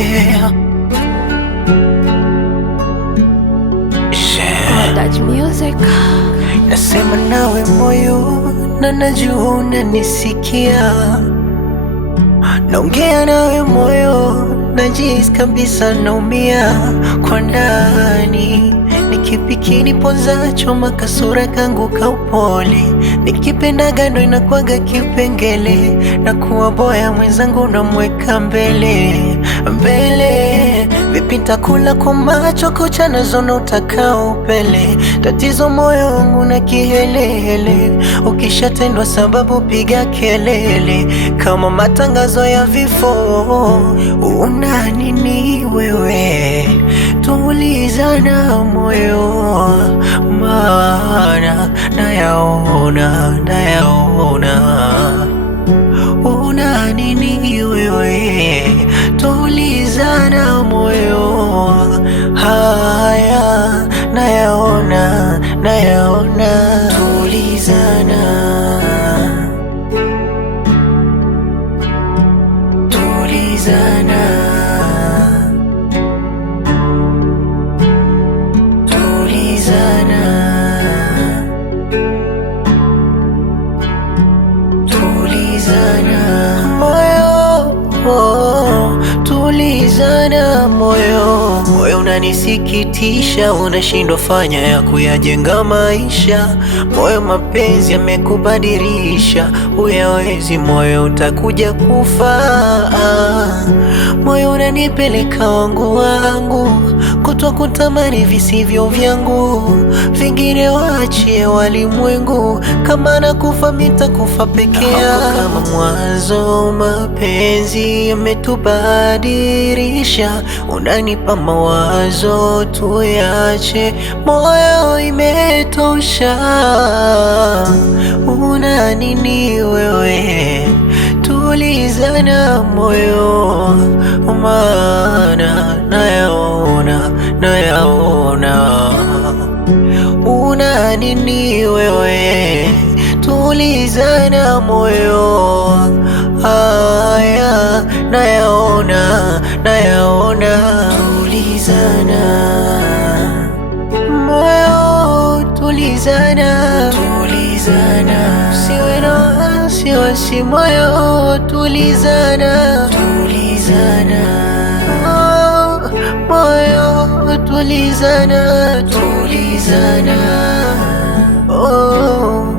yeah. That music. Nasema nawe moyo, na najua unanisikia. Naongea nawe moyo, najihisi kabisa naumia kwa ndani. Ni kipi kiniponzacho makasura kangu ka upole? Nikipenda ndo inakuwaga kipengele, na kuwa boya mwenzangu namweka mbele mbele. Vipi nitakula kwa macho kucha nazo na utakao upele? Tatizo moyo wangu na kihelehele, ukishatendwa sababu piga kelele kama matangazo ya vifo. Una nini wewe? Tulizana moyo, maana nayaona. Una nini wewe? Tulizana moyo, haya nayaona. Tulizana, tulizana, tulizana, tulizana moyo, tulizana moyo. Moyo unanisikitisha, unashindwa fanya ya kuyajenga maisha. Moyo mapenzi yamekubadilisha, uyawezi moyo utakuja kufa. Moyo unanipeleka wangu kutwa kutamani visivyo vyangu, vingine waachie walimwengu. Kama nakufa mitakufa peke yangu. Kama mwanzo mapenzi yametubadilisha, unanipa mawazo tuyache, moyo imetosha. Una nini wewe? Tulizana moyo, maana nayaona. Una nini wewe? Tulizana moyo, haya nayaona. Tulizana moyo, tulizana. Usiwe na wasiwasi moyo, tulizana. Moyo, tulizana. Oh.